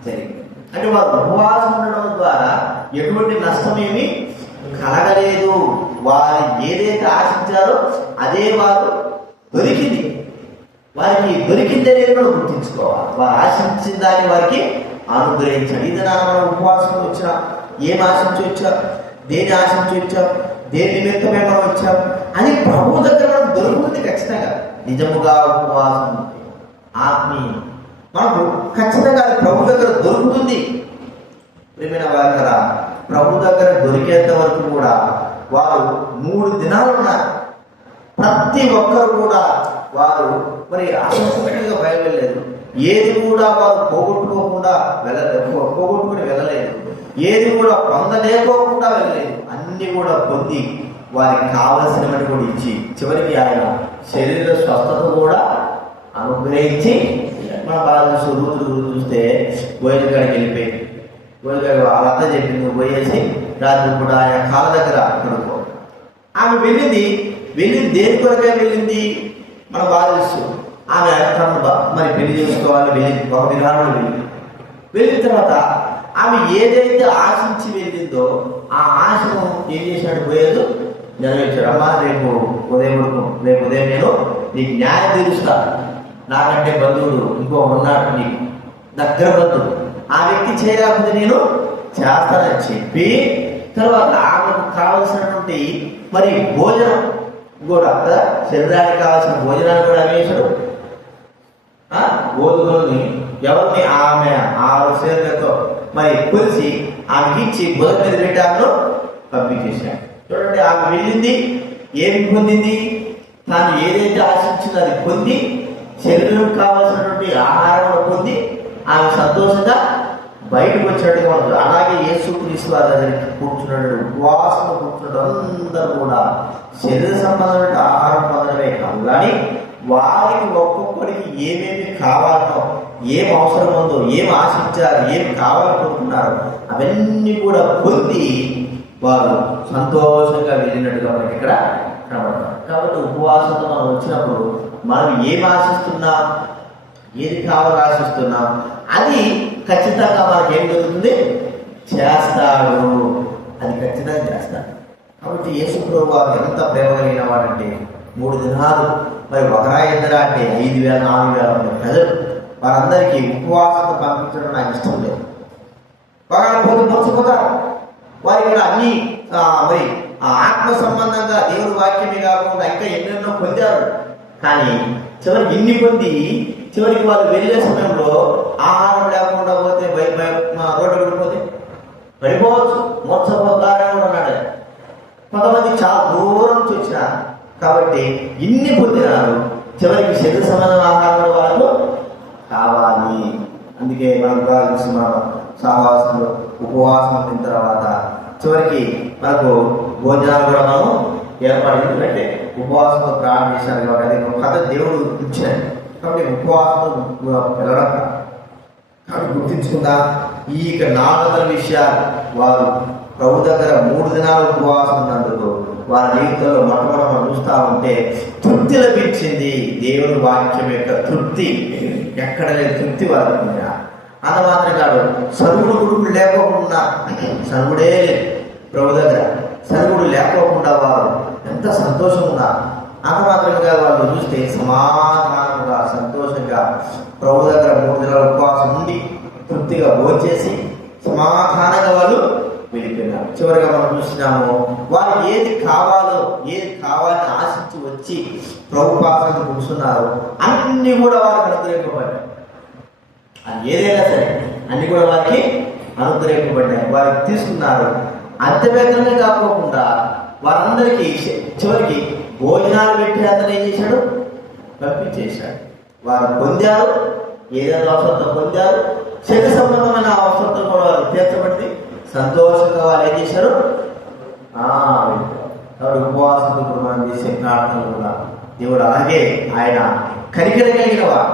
జరిగింది. అంటే వారు ఉపవాసం ఉండడం ద్వారా ఎటువంటి నష్టమేమి కలగలేదు. వారు ఏదైతే ఆశించారో అదే వారు దొరికింది. వారికి దొరికింది అనేది మనం గుర్తించుకోవాలి. వారు ఆశించిన దాన్ని వారికి అనుగ్రహించాలి. ఇది మనం ఉపవాసం వచ్చా, ఏం ఆశించి వచ్చాం, దేని ఆశించి వచ్చాం, దేని నిమిత్తమే మనం వచ్చాం అని ప్రభు దగ్గర మనకు దొరుకుతుంది. ఖచ్చితంగా నిజముగా ఉపవాసం ఆత్మీయ మనకు ఖచ్చితంగా అది ప్రభు దగ్గర దొరుకుతుంది. ప్రియమైన వారు ప్రభు దగ్గర దొరికేంత వరకు కూడా వారు 3 దినాలు ఉన్నారు. ప్రతి ఒక్కరు కూడా వారు మరి అసంతృప్తిగా బయలుదేరలేదు. ఏది కూడా వారు పోగొట్టుకుని వెళ్ళలేదు. ఏది కూడా పొందలేకోకుండా వెళ్ళలేదు. అన్ని కూడా పొంది వారికి కావలసినవన్నీ కూడా ఇచ్చి చివరికి ఆయన శరీర స్వస్థత కూడా అనుగ్రహించి మన బాధ చూస్తే భోజన కాడికి వెళ్ళిపోయింది. భోజన వాళ్ళంతా చెప్పింది, పోయేసి రాత్రి కూడా ఆయన కాళ్ళ దగ్గర పడుకో. ఆమె వెళ్ళింది దేని కొరకే వెళ్ళింది మన బాధ ఆమె మరి పెళ్లి చేసుకోవాలి వెళ్ళింది. ఒక విధానంలో వెళ్ళిన తర్వాత ఆమె ఏదైతే ఆశించి వెళ్ళిందో ఆ ఆశను ఏం చేశాడు, పోయేది నెరవేర్చాడు. అమ్మా రేపు ఉదయం నేను నీకు న్యాయం తీరుస్తా, నాకంటే బంధువుడు ఇంకో ఉన్నాడు, నీకు దగ్గర బంధువు, ఆ వ్యక్తి చేయలేకపోతే నేను చేస్తానని చెప్పి తర్వాత ఆమెకు కావలసినటువంటి మరి భోజనం కూడా శరీరానికి కావాల్సిన భోజనాన్ని కూడా వేశాడు. గోధుమని ఎవరిని ఆమె 6 సేర్లతో మరి కొలిసి ఆమెకి ఇచ్చి బుధ మీద పెట్టాలో పంపించేశాడు. చూడండి, ఆమె వెళ్ళింది, ఏమి పొందింది, తాను ఏదైతే ఆశించిందో అది పొంది శరీరం కావాల్సినటువంటి ఆహారం పొంది ఆమె సంతోషంగా బయటకు వచ్చాడుగా ఉంటుంది. అలాగే యేసుక్రీస్తు వారి దగ్గరికి కూర్చున్నాడు, ఉపవాసంలో కూర్చున్నాడు. అందరూ కూడా శరీర సంబంధమైన ఆహారం పొందడమే కాదు కానీ వారికి ఒక్కొక్కరికి ఏమేమి కావాలనో, ఏం అవసరం ఉందో, ఏం ఆశించారు, ఏం కావాలనుకుంటున్నారో అవన్నీ కూడా పొంది వారు సంతోషంగా వెళ్ళినట్టుగా మనకి ఇక్కడ కనబడతారు. కాబట్టి ఉపవాసంతో మనం వచ్చినప్పుడు మనం ఏం ఆశిస్తున్నాం, ఏది కావాలో ఆశిస్తున్నాం, అది ఖచ్చితంగా మనకి ఏం జరుగుతుంది, చేస్తాడు. అది ఖచ్చితంగా చేస్తాడు. కాబట్టి యేసు ప్రభువు వారు ఎంత ప్రేమ కలిగిన వాడంటే 3 దినాలు మరి ఒకరా ఇద్దరా అంటే 5,000 4,000 మంది ప్రజలు వారందరికీ ఉపవాసంతో పంపించడం నాకు ఇష్టం లేదు. వారు పోతే మోసపోతారు. వారి ఇక్కడ అన్ని మరి ఆత్మ సంబంధంగా దేవుడి వాక్యమే కాకుండా ఇంకా ఎన్నెన్నో పొందారు. కానీ చివరికి ఇన్ని పొంది చివరికి వాళ్ళు వెళ్ళే సమయంలో ఆహారం లేకుండా పోతే రోడ్డు పడిపోతే పడిపోవచ్చు, మోసపోతారని కూడా అన్నాడు. కొంతమంది చాలా దూరం నుంచి వచ్చినారు కాబట్టి ఇన్ని పొందినారు. చివరికి శరీర సంబంధం ఆహారం వాళ్ళు కావాలి. అందుకే మనం ప్రారంభిస్తున్న సహవాసంలో ఉపవాసం అయిన తర్వాత చివరికి మనకు భోజనాలు కూడా మనం ఏర్పాటు అంటే ఉపవాసంతో ప్రారంభం చేశారు కాబట్టి అది ఒక కథ దేవుడు ఇచ్చాడు. కాబట్టి ఉపవాసంతో వెళ్ళడం కాబట్టి గుర్తించుకుందా ఈ 400 విషయాలు వారు ప్రభు దగ్గర 3 దినాలు ఉపవాసం ఉన్నందుకు వారి జీవితంలో మొట్టమొదటి మనం చూస్తూ ఉంటే తృప్తి లభించింది. దేవుని వాక్యం యొక్క తృప్తి ఎక్కడ లేని తృప్తి వారికి ఉంది. అంత మాత్రం కాదు, సరుగుడు గుడుకులు లేకోకుండా, సరుగుడే ప్రభు దగ్గర సరుగుడు లేకోకుండా వారు ఎంత సంతోషంగా ఉన్నారు. అంత మాత్రమే వాళ్ళు చూస్తే సమాధానంగా సంతోషంగా ప్రభు దగ్గర 3 దినాల ఉపవాసం ఉండి తృప్తిగా భోంచేసి సమాధానంగా వాళ్ళు వెళ్ళిపోయినారు. చివరిగా మనం చూసినాము, వాళ్ళు ఏది కావాలని ఆశించి వచ్చి ప్రభు పాత్రను కూర్చున్నారు, అన్ని కూడా వారికి అనుగ్రహింపబడ్డాయి. అది ఏదైనా సరే అన్ని కూడా వారికి అనుగ్రహింపబడ్డాయి. వారికి తీసుకున్నారు. అంతవేతనమే కాకోకుండా వారందరికీ చివరికి భోజనాలు పెట్టి అతను ఏం చేశాడు, పంపించేశాడు. వారు పొందారు, ఏదైనా అవసరంతో పొందారు, శరీర సంబంధమైన అవసరంతో కూడా వారు తీర్చబడింది. సంతోషంగా వాళ్ళు ఏం చేశారు, కాబట్టి ఉపవాసం మనం చేసే ప్రార్థనలు కూడా దేవుడు అలాగే ఆయన కనికర కలిగిన వారు.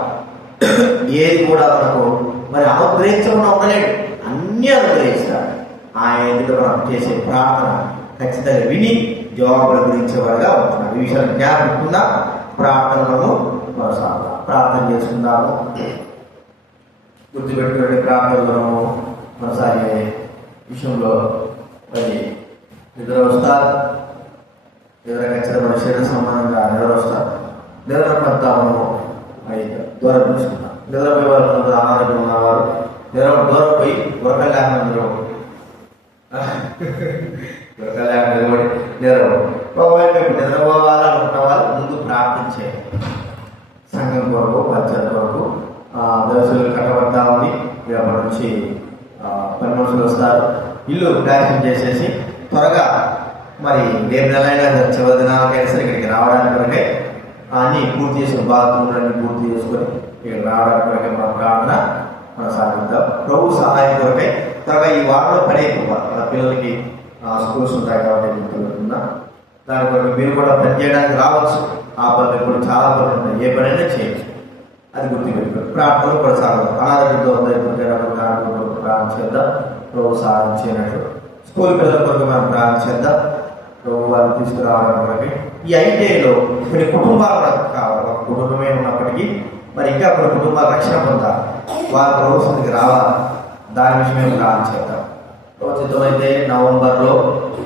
ఏది కూడా మనకు మరి అనుగ్రహించకుండా ఉండలేడు, అన్నీ అనుగ్రహిస్తాడు. ఆయన ఎదుట మనం చేసే ప్రార్థన ఖచ్చితంగా విని జవాబులు గురించేవారుగా ఉంటున్నాడు. ఈ విషయాన్ని జ్ఞాపకం ప్రార్థనలను కొనసాగుతాం. ప్రార్థన చేసుకుందాము. గుర్తుపెట్టుకునే ప్రార్థనలను కొనసాగే విషయంలో మరి నిద్ర వస్తారు, నిద్ర ఖచ్చితంగా శరీర సంబంధంగా నిద్ర వస్తారు. నిద్ర పడతాము దూరం చూసుకుంటాం. నిద్రపోయే వారు అనారోగ్యం ఉన్నవారు దూరం పోయి ఉరకలేక నిద్రపోయి నిద్రపోవాలనుకున్న వారు ముందు ప్రార్థించే సంఘం కొరకు, పరిచయం కొరకు దశలు కట్టబడతా ఉంది. అప్పటి నుంచి పని మనుషులు వస్తారు, ఇల్లు ప్యాకింగ్ చేసేసి త్వరగా మరి రేపు నెలైనా చివరి దినాలకైనా సరే ఇక్కడికి రావడానికి కొరకే అన్నీ పూర్తి చేసుకుని బాత్రూమ్లన్నీ పూర్తి చేసుకొని ఇక్కడ రావడానికి కొరకే మన ప్రార్థన కొనసాగిద్దాం. ప్రభు సహాయం కొరకై త్వరగా ఈ వారంలో పని అయిపోవాలి. మన పిల్లలకి స్కూల్స్ ఉంటాయి కాబట్టి గుర్తుపెట్టుకున్నా. దాని కొరకు మీరు కూడా పని చేయడానికి రావచ్చు. ఆ పనులు కూడా చాలా పనులు ఉంటాయి, ఏ పనైనా చేయొచ్చు. అది గుర్తుపెట్టుకోండి. ప్రార్థనలు కొనసాగదు. అనారోగ్యంతో ప్రార్థన చేద్దాం, ప్రభు సహాయం చేయనట్లు. స్కూల్ పిల్లల కొరకు మనం ప్రార్థన చేద్దాం, ప్రభు వారిని తీసుకురావడం కొరకే. ఈ 5 డేలో కొన్ని కుటుంబాలు మనకు కావాలి. ఒక కుటుంబమే ఉన్నప్పటికీ మరి ఇంకా కొన్ని కుటుంబాలు రక్షణ పొందాలి, వారి ప్రభుత్వానికి రావాలి. దాని విషయమే ప్రార్థన చేద్దాం. ఉచితమైతే నవంబర్లో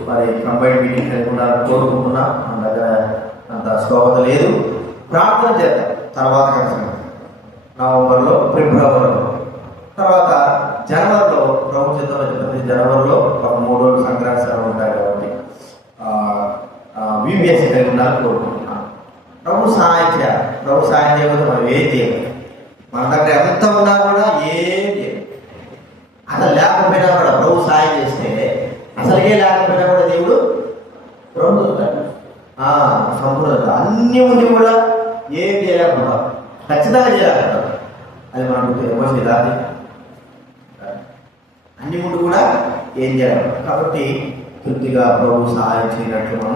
మరి కంబైన్ మీటింగ్ లేకుండా కోరుకుంటున్నా. మన దగ్గర అంత స్తోమత లేదు, ప్రార్థన చేద్దాం. తర్వాత కలిసి నవంబర్లో, ఫిబ్రవరిలో, తర్వాత జనవరిలో ప్రభుత్వం ప్రతి జనవరిలో ఒక 3 రోజులు సంక్రాంతి సెలవులు ఉంటాయి కాబట్టి విబిఎస్సీ కలిగి ఉండాలని కోరుకుంటున్నాను. ప్రభు సహాయం చేయాలి. ప్రభు సహాయం చేయకపోతే మనం ఏం చేయాలి? మన దగ్గర ఎంత ఉన్నా కూడా ఏం చేయాలి. అసలు లేకపోయినా కూడా ప్రభు సహాయం చేస్తే, అసలుగే లేకపోయినా కూడా దేవుడు ప్రభు సంపూర్ణత అన్నీ ఉండి కూడా ఏం చేయలేకుండా ఖచ్చితంగా చేయాలంటారు. అది మనకు దాటి అన్ని ముందు కూడా ఏం చేయాలి. కాబట్టి తృప్తిగా ప్రభు సహాయం చేయనట్లు మనం